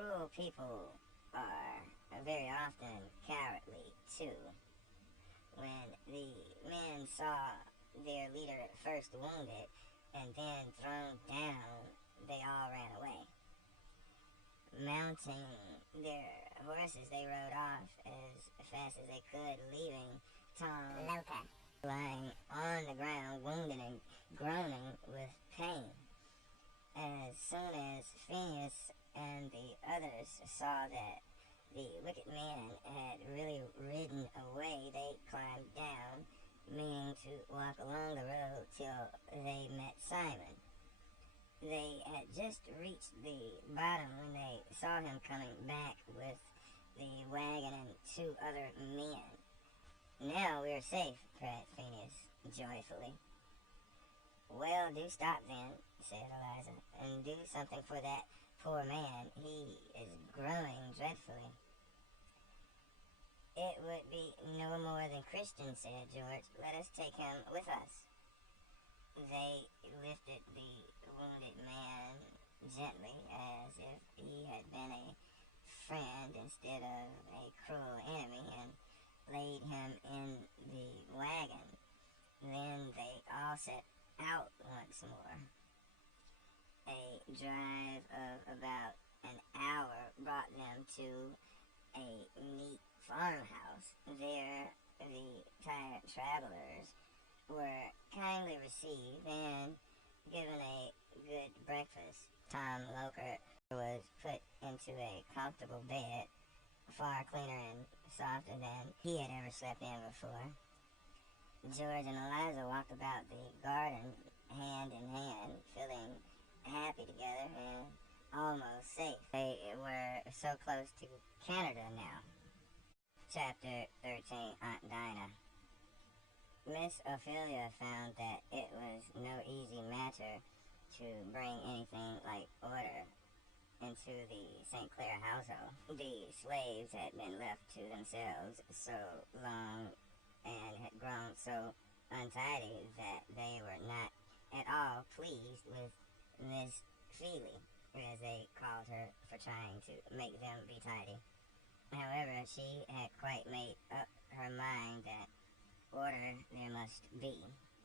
cruel people are very often cowardly too. When the men saw their leader first wounded and then thrown down, they all ran away. Mounting their horses, they rode off as fast as they could, leaving Tom Loca lying on the ground, wounded and groaning with pain. As soon as Phineas and the others saw that the wicked man had really ridden away, they climbed down, meaning to walk along the road till they met Simon. They had just reached the bottom when they saw him coming back with the wagon and two other men. "Now we're safe," cried Phineas joyfully. "Well, do stop then," said Eliza, "and do something for that poor man. He is groaning dreadfully." "It would be no more than Christian," said George. "Let us take him with us." They lifted the wounded man gently, as if he had been a friend instead of a cruel enemy, and laid him in the wagon. Then they all set out once more. A drive of about an hour brought them to a neat farmhouse. There the tired travelers were kindly received and given a good breakfast. Tom Loker was put into a comfortable bed, far cleaner and softer than he had ever slept in before. George and Eliza walked about the garden hand in hand, feeling happy together and almost safe. They were so close to Canada now. Chapter 13, Aunt Dinah. Miss Ophelia found that it was no easy matter to bring anything like order into the St. Clair household. The slaves had been left to themselves so long and had grown so untidy that they were not at all pleased with Miss Feely, as they called her, for trying to make them be tidy. However, she had quite made up her mind that order there must be.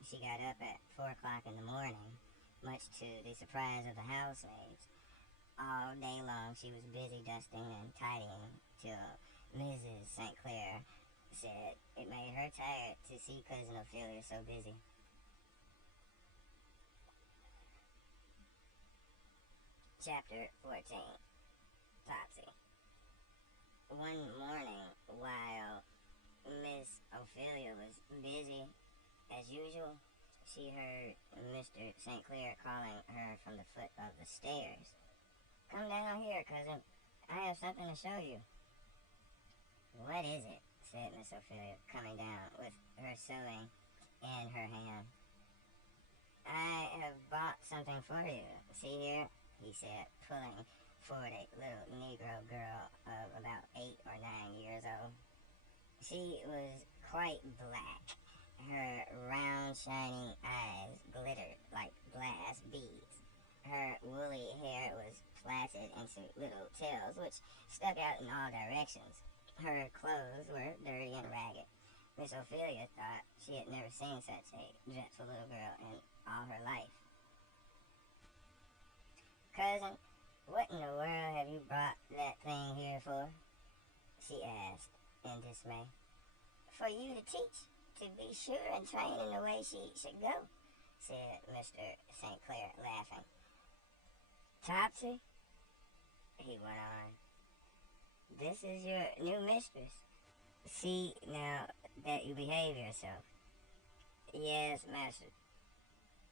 She got up at 4 o'clock in the morning, much to the surprise of the housemaids. All day long she was busy dusting and tidying till Mrs. St. Clair said it made her tired to see Cousin Ophelia so busy. Chapter 14, Topsy. One morning, while Miss Ophelia was busy as usual, she heard Mr. St. Clair calling her from the foot of the stairs. "Come down here, cousin. I have something to show you." "What is it?" said Miss Ophelia, coming down with her sewing in her hand. "I have bought something for you. See here," he said, pulling forward a little Negro girl of about 8 or 9 years old. She was quite black. Her round, shining eyes glittered like glass beads. Her woolly hair was plaited into little tails, which stuck out in all directions. Her clothes were dirty and ragged. Miss Ophelia thought she had never seen such a dreadful little girl in all her life. "Cousin, what in the world have you brought that thing here for?" she asked in dismay. "For you to teach, to be sure and train in the way she should go," said Mr. St. Clair, laughing. "Topsy," he went on, "this is your new mistress. See now that you behave yourself." "Yes, master,"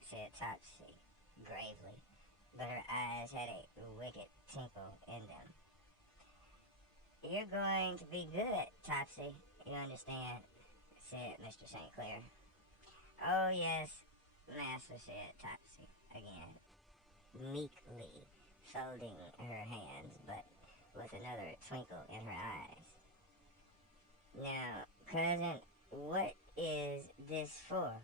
said Topsy gravely, but her eyes had a wicked twinkle in them. "You're going to be good, Topsy, you understand," said Mr. St. Clair. "Oh, yes, master," said Topsy again, meekly folding her hands, but with another twinkle in her eyes. "Now, cousin, what is this for?"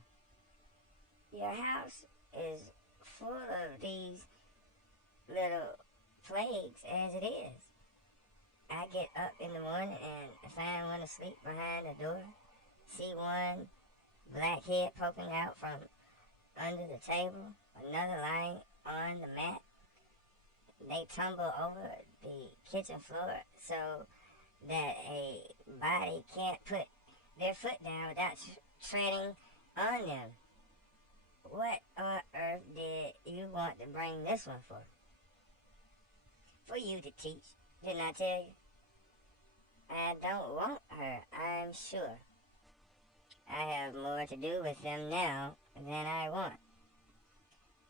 "Your house is full of these little plagues as it is," I get up in the morning and find one asleep behind the door. See one black head poking out from under the table, another lying on the mat. They tumble over the kitchen floor so that a body can't put their foot down without treading on them. What on earth did you want to bring this one for? For you to teach, didn't I tell you? I don't want her, I'm sure. I have more to do with them now than I want.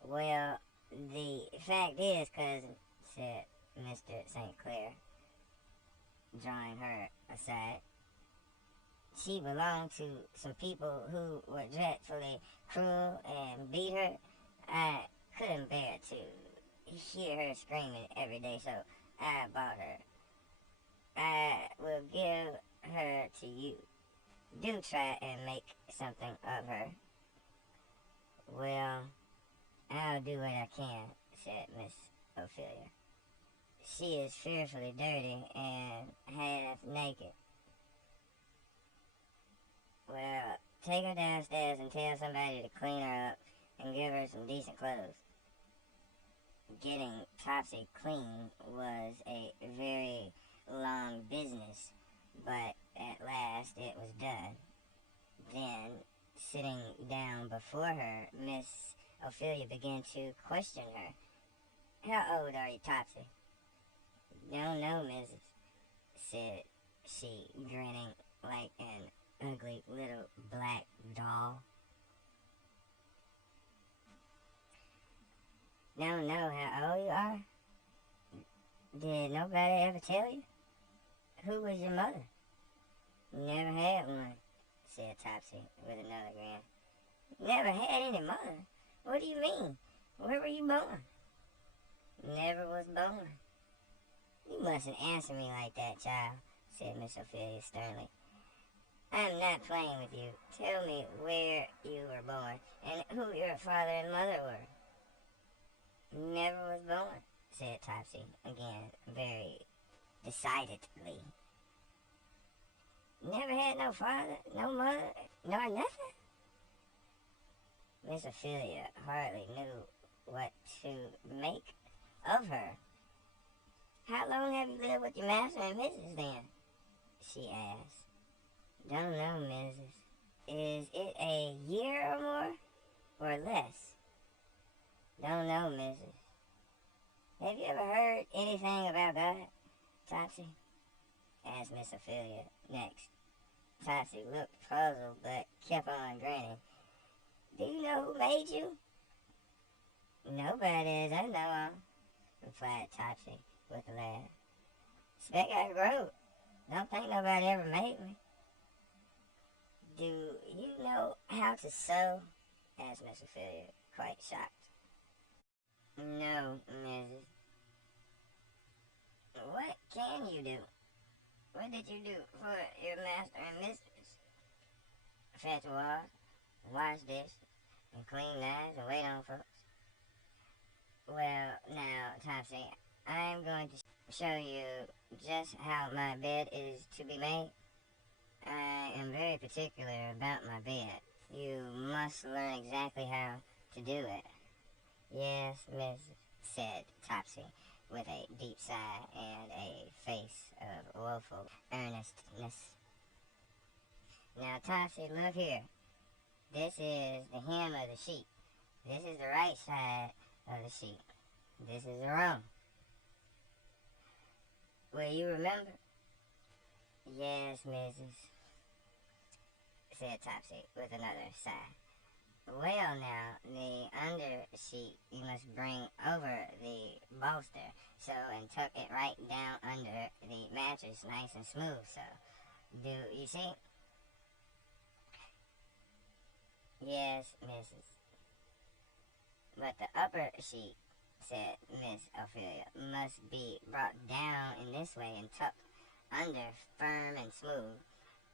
Well, the fact is, cousin, said Mr. St. Clair, drawing her aside, she belonged to some people who were dreadfully cruel and beat her. I couldn't bear to hear her screaming every day, so I bought her. I will give her to you. Do try and make something of her. Well, I'll do what I can, said Miss Ophelia. She is fearfully dirty and half naked. Well, take her downstairs and tell somebody to clean her up and give her some decent clothes. Getting Topsy clean was a very long business, but at last it was done. Then, sitting down before her, Miss Ophelia began to question her. How old are you, Topsy? Don't know, Mrs., said she, grinning like an ugly little black doll. Don't know how old you are? Did nobody ever tell you? Who was your mother? Never had one, said Topsy with another grin. Never had any mother? What do you mean? Where were you born? Never was born. You mustn't answer me like that, child, said Miss Ophelia sternly. I'm not playing with you. Tell me where you were born and who your father and mother were. Never was born, said Topsy, again, very decidedly. Never had no father, no mother, nor nothing? Miss Ophelia hardly knew what to make of her. How long have you lived with your master and missus, then? She asked. Don't know, Mrs. Is it a year or more, or less? Don't know, Mrs. Have you ever heard anything about God, Topsy? Asked Miss Ophelia next. Topsy looked puzzled, but kept on grinning. Do you know who made you? Nobody as I know of, replied Topsy with a laugh. Expect I grew. Don't think nobody ever made me. Do you know how to sew? Asked Miss Ophelia, quite shocked. No, Mrs. What can you do? What did you do for your master and mistress? Fetch water, wash dishes, and clean knives and wait on folks. Well, now, Topsy, I'm going to show you just how my bed is to be made. I am very particular about my bed. You must learn exactly how to do it. Yes, Miss, said Topsy, with a deep sigh and a face of woeful earnestness. Now, Topsy, look here. This is the hem of the sheet. This is the right side of the sheet. This is the wrong. Will you remember? Yes, Mrs., said Topsy with another sigh. Well, now, the under sheet you must bring over the bolster, so, and tuck it right down under the mattress nice and smooth, so. Do you see? Yes, Mrs. But the upper sheet, said Miss Ophelia, must be brought down in this way and tucked under firm and smooth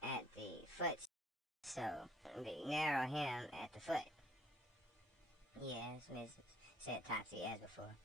at the foot, so the narrow hem at the foot. Yes, Mrs., said Topsy as before.